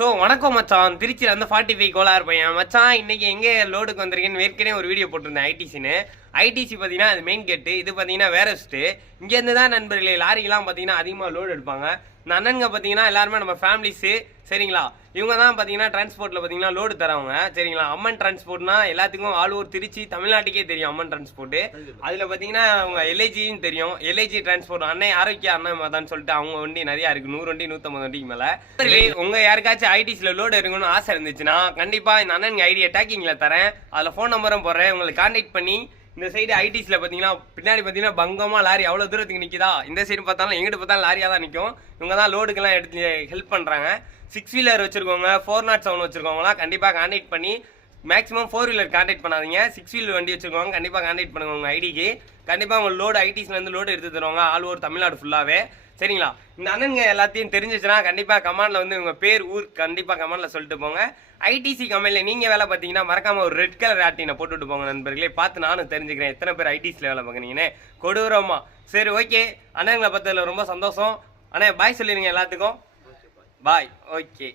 வணக்கம் மச்சான். திருச்சியில் வந்து 45 கோலார் பையன் மச்சான். இன்னைக்கு எங்கே லோடுக்கு வந்திருக்கேன்னு ஏற்கனவே ஒரு வீடியோ போட்டிருந்தேன். ஐடிசின்னு ஐடிசி பார்த்தீங்கன்னா அது மெயின் கேட்டு, இது பார்த்தீங்கன்னா வேரஸ்ட்டு. இங்கேருந்து தான் நண்பர்களே லாரிக்கெல்லாம் பார்த்தீங்கன்னா அதிகமாக லோடு எடுப்பாங்க. இந்த அண்ணனுங்க பார்த்தீங்கன்னா எல்லாருமே நம்ம ஃபேமிலிஸு, சரிங்களா? இவங்க தான் பார்த்தீங்கன்னா டிரான்ஸ்போர்ட்டில் பார்த்தீங்கன்னா லோடு தரவங்க, சரிங்களா? அம்மன் டிரான்ஸ்போர்ட்னா எல்லாத்துக்கும் ஆல் ஓவர் திருச்சி தமிழ்நாட்டுக்கே தெரியும் அம்மன் டிரான்ஸ்போர்ட்டு. அதில் பார்த்தீங்கன்னா அவங்க எல்ஐஜியும் தெரியும். எல்ஐஜி டிரான்ஸ்போர்ட் அண்ணன் ஆரோக்கிய அண்ணன் மாதான்னு சொல்லிட்டு அவங்க வண்டி நிறையா இருக்குது. 100 வண்டி 150 வண்டிக்கு மேலே. உங்கள் யாருக்காச்சும் ஐடிசியில் லோடு இருக்குன்னு ஆசை இருந்துச்சுன்னா கண்டிப்பாக இந்த அண்ணன் ஐடியா டேக்கிங்கில் தரேன். அதில் ஃபோன் நம்பரும் போடுறேன். உங்களுக்கு கான்டாக்ட் பண்ணி இந்த சைடு ஐடிசியில் பார்த்தீங்கன்னா பின்னாடி பார்த்தீங்கன்னா பங்கமாக லாரி அவ்வளோ தூரத்துக்கு நிற்கிதா. இந்த சைடு பார்த்தாலும் எங்கிட்ட பார்த்தாலும் லாரியாக தான் நிற்கும். இவங்க தான் லோடுக்கெல்லாம் எடுத்து ஹெல்ப் பண்ணுறாங்க. 6 வீலர் வச்சுருக்கவங்க, 407 வச்சுருக்கவங்களாம் கண்டிப்பாக கான்டாக்ட் பண்ணி, மேக்ஸிமம் 4 வீலர் கான்டாக்ட் பண்ணாதீங்க. 6 வீலர் வண்டி வச்சுருக்கவங்க கண்டிப்பாக கான்டாக்ட் பண்ணுங்க உங்கள் ஐடிக்கு. கண்டிப்பாக உங்கள் லோடு ஐடிஸ்லேருந்து லோடு எடுத்து தருவாங்க ஆல் ஓவர் தமிழ்நாடு ஃபுல்லாகவே, சரிங்களா? இந்த அண்ணனுங்க எல்லாத்தையும் தெரிஞ்சிச்சுன்னா கண்டிப்பாக கமெண்டில் வந்து உங்கள் பேர் ஊர் கண்டிப்பாக கமெண்டில் சொல்லிட்டு போங்க. ஐடிசி கம்பெனியில் நீங்கள் வேலை பார்த்தீங்கன்னா மறக்காமல் ஒரு ரெட் கலர் ஆட்டினை போட்டுவிட்டு போங்க நண்பர்களே. பார்த்து நானும் தெரிஞ்சுக்கிறேன் எத்தனை பேர் ஐடிசியில் வேலை பார்க்குறீங்கன்னு. கொடூரமா. சரி, ஓகே, அண்ணனுங்களை பார்த்ததில் ரொம்ப சந்தோஷம். அண்ணே பாய் சொல்லிடுங்க எல்லாத்துக்கும். பாய். ஓகே.